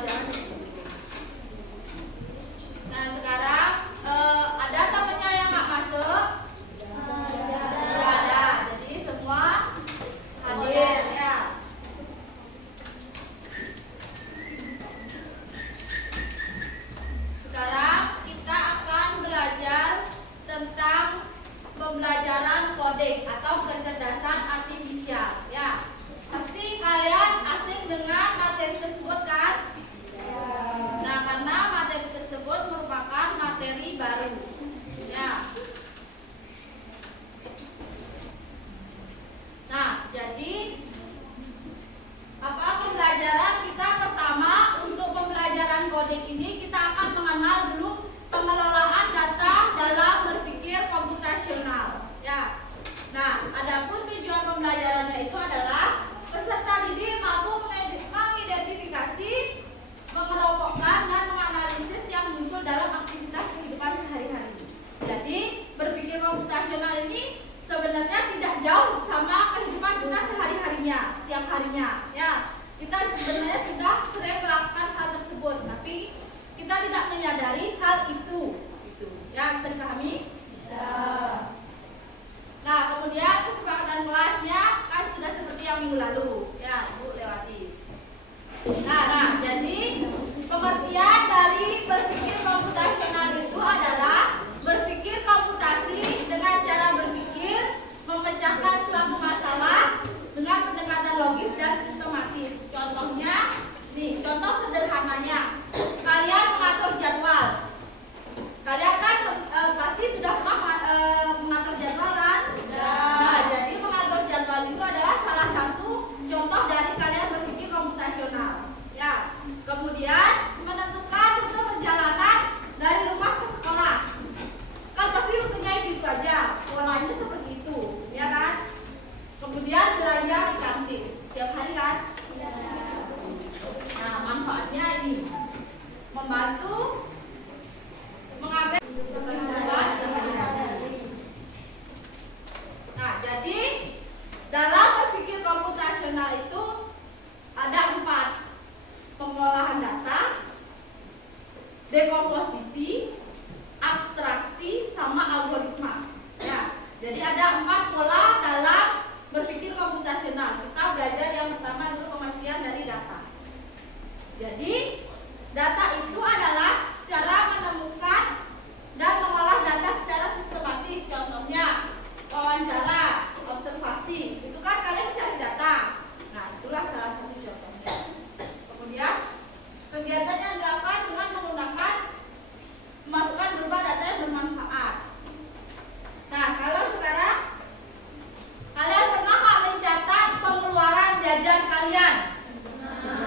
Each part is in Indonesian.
pembelajaran. Nah sekarang ada temennya yang nggak masuk? Tidak ada. Jadi semua hadir ya. Sekarang kita akan belajar tentang pembelajaran koding atau kecerdasan artifisial ya. Pasti kalian asing dengan materi tersebut kan? Nah, karena materi tersebut merupakan materi baru ya. Nah, jadi apa pembelajaran kita pertama untuk pembelajaran koding ini kita akan mengenal dulu pengelolaan data dalam berpikir komputasional ya. Nah, adapun tujuan pembelajarannya itu adalah peserta didik mampu mengidentifikasi, mengelompokkan dan menganalisis yang muncul dalam aktivitas kehidupan sehari-hari. Jadi, berpikir komputasional ini sebenarnya tidak jauh sama kehidupan kita sehari-harinya, setiap harinya ya. Kita sebenarnya sudah sering melakukan hal tersebut, tapi kita tidak menyadari hal itu. Ya, bisa dipahami? Bisa. Nah, kemudian kesepakatan kelasnya kan sudah seperti yang minggu lalu. Ya, Ibu lewati. Nah, jadi pengertian dari berpikir komputasional itu adalah berpikir komputasi dengan cara berpikir, memecahkan suatu masalah dengan pendekatan logis dan sistematis. Contohnya, nih, contoh sederhananya, kalian mengatur jadwal. Kalian kan pasti sudah pernah mengatur jadwal kan? Nah, jadi mengatur jadwal itu adalah salah satu contoh dari kalian berpikir komputasional. Ya. Kemudian menentukan rute perjalanan dari rumah ke sekolah. Kan pasti rutenya itu aja, polanya seperti itu, ya kan? Kemudian belanja di kantin setiap hari kan? Iya. Nah, manfaatnya ini membantu mengambil kehidupan sehari-hari. Nah, jadi dalam berpikir komputasional itu ada 4: pengolahan data, dekomposisi, abstraksi, sama algoritma. Ya, jadi ada 4 pola dalam berpikir komputasional. Kita belajar yang pertama dulu pengertian dari data. Jadi data itu adalah cara menemukan dan mengolah data secara sistematis. Contohnya wawancara, observasi. Itu kan kalian mencari data. Nah, itulah salah satu contohnya. Kemudian kegiatan yang dilakukan dengan menggunakan memasukkan berupa data yang bermanfaat. Nah, kalau sekarang kalian pernah nggak mencatat pengeluaran jajan kalian?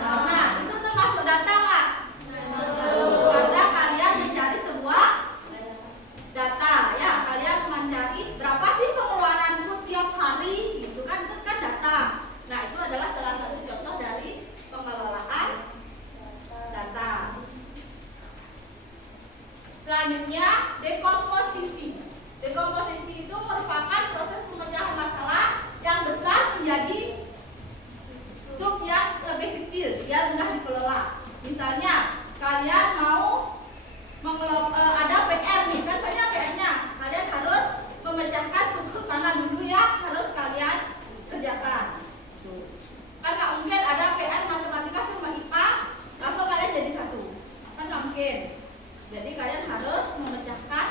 Nah, itu termasuk data nggak? Karena kalian mencari sebuah data, ya. Kalian mencari berapa sih pengeluaranku tiap hari, gitu kan? Itu kan data. Nah, itu adalah salah satu contoh dari pengelolaan data. Selanjutnya, dekomposisi. Dekomposisi itu merupakan proses pemecahan masalah yang besar menjadi sub yang lebih kecil biar mudah dikelola. Misalnya, kalian mau ada PR nih, kan banyak PR-nya. Kalian harus memecahkan sub-sub mana dulu ya, harus kalian kerjakan. Kan nggak mungkin ada PR matematika sama IPA langsung kalian jadi satu, kan nggak mungkin. Jadi kalian harus memecahkan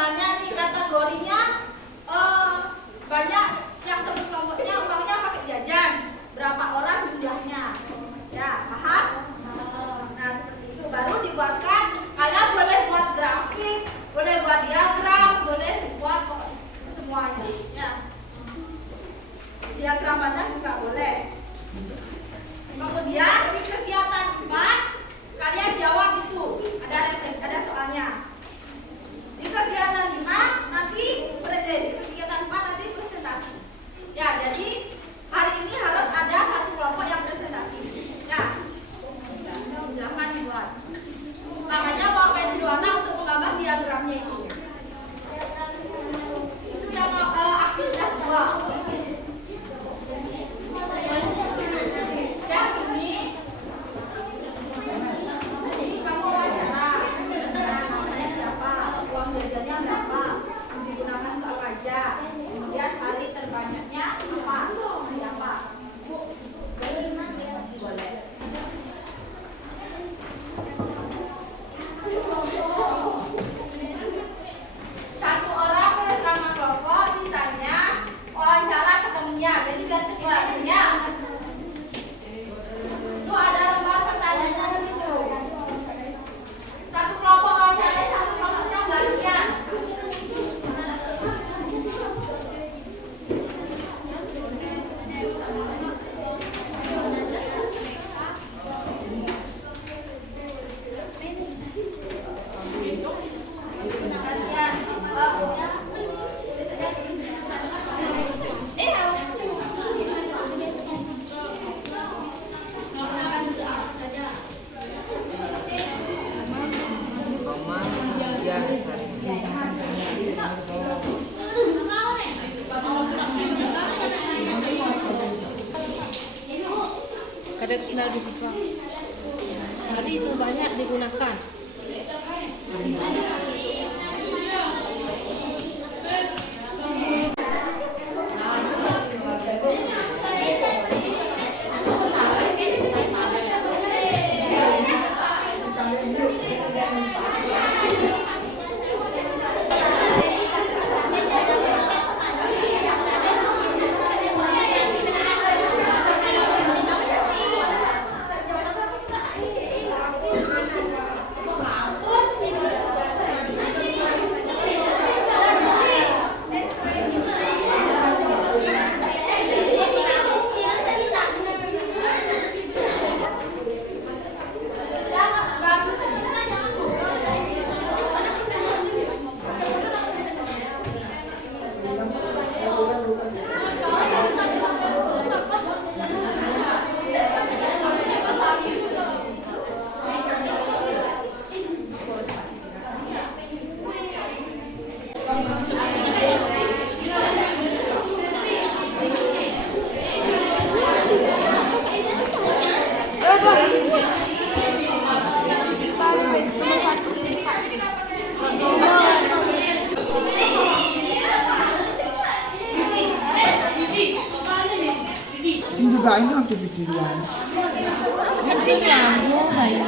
misalnya nih kategorinya banyak yang temen kelompoknya uangnya pakai jajan, berapa orang jumlahnya, ya paham? Nah seperti itu baru dibuatkan. Kalian boleh buat grafik, boleh buat diagram, boleh buat semuanya, ya. Diagram mana juga boleh. Kemudian di kegiatan 4 kalian jawab itu, ada soalnya. Di kegiatan 5 nanti di kegiatan 4 nanti presentasi. Ya, jadi hari ini harus ada satu kelompok yang presentasi. Ya, silakan dibuat. Makanya bawa pensil warna untuk menggambar diagramnya itu. Itu yang aktivitas 2. Kemudian hari terbanyaknya apa? Siapa? Boleh. Satu orang boleh nama kelompok, sisanya wawancara ketemunya. Jadi biar cepat, ya. Itu ada lembar pertanyaannya di situ. Satu kelompok wawancara, satu kelompoknya gantian. Kadang sendal dibuka. Hari itu banyak digunakan. Sing juga ini waktu videoan. Nanti nyambung lagi.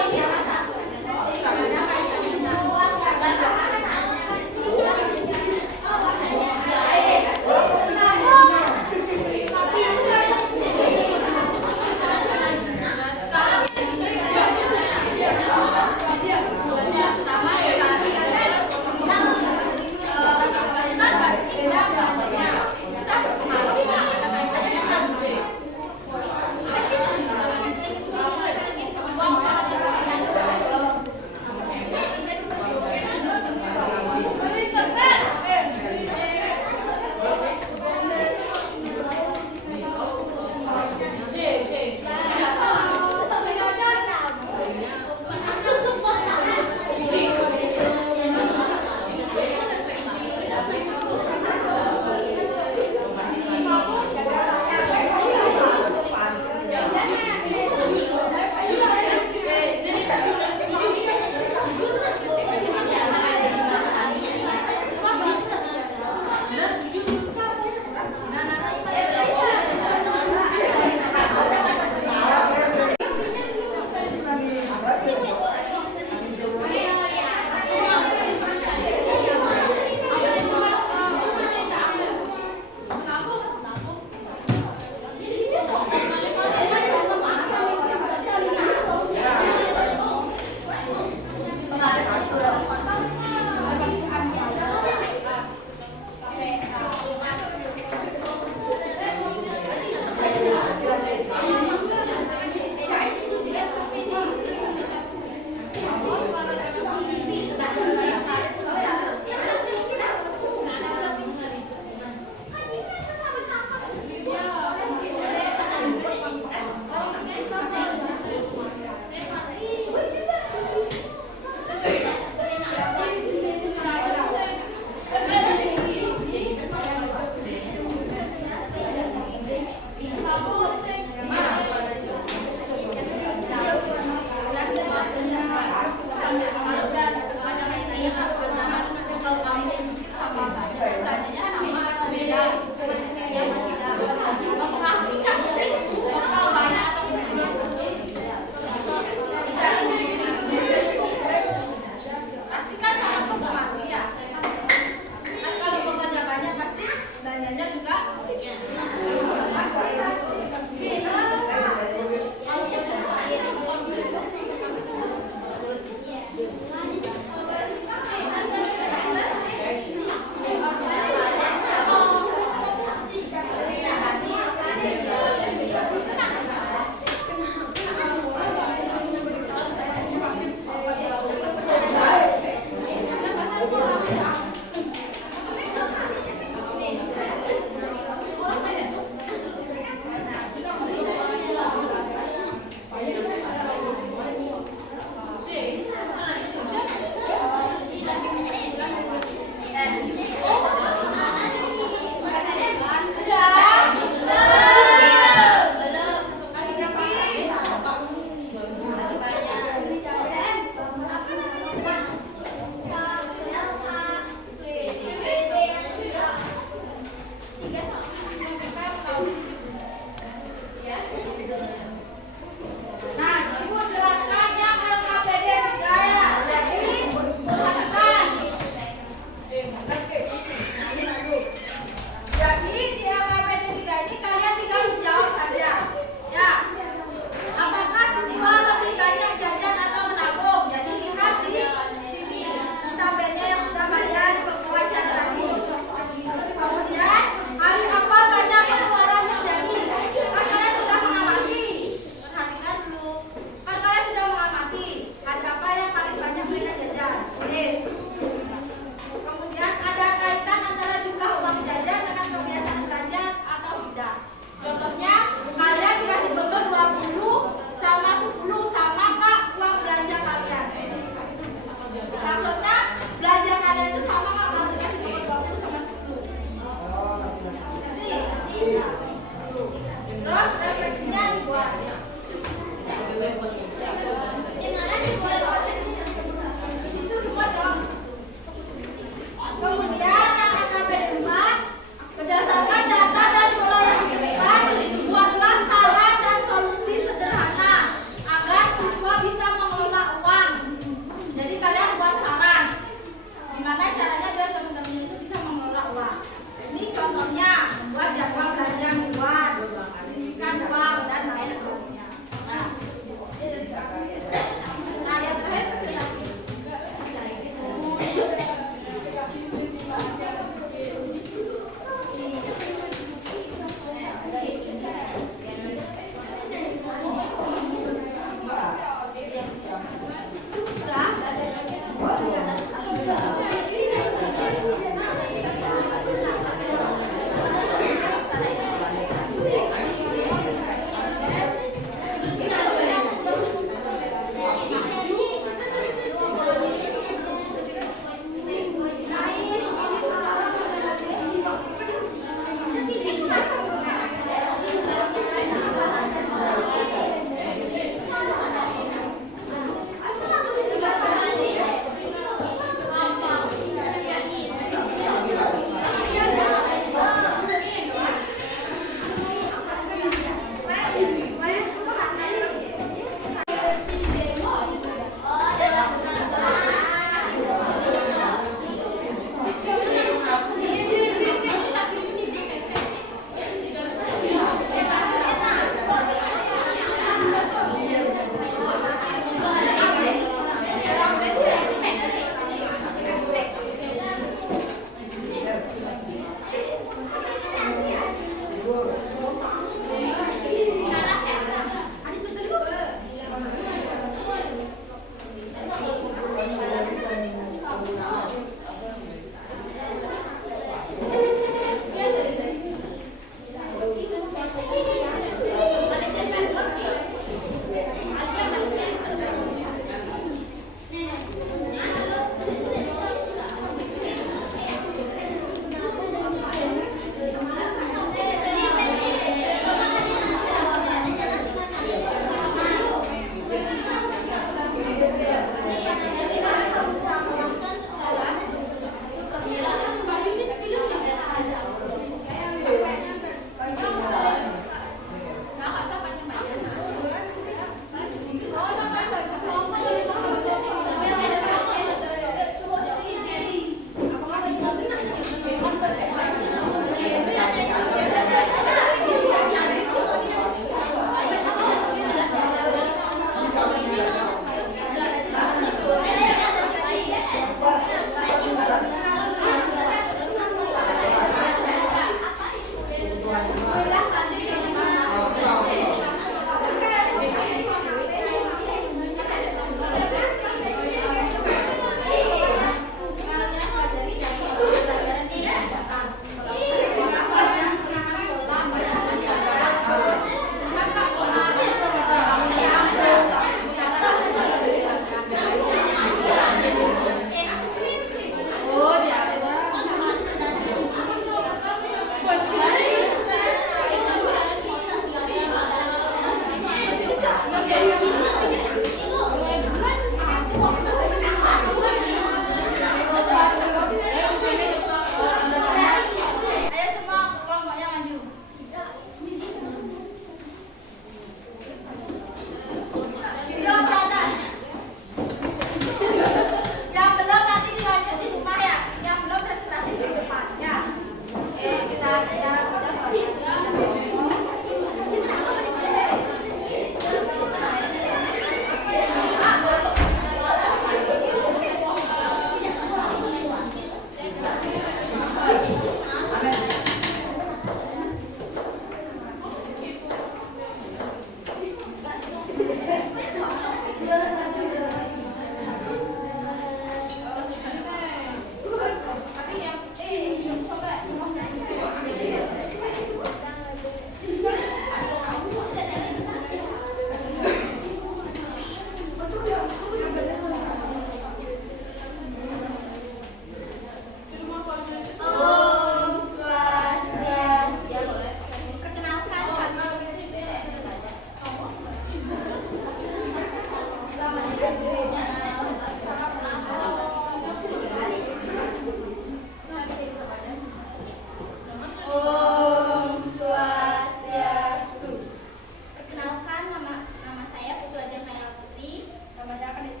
kebanyakan di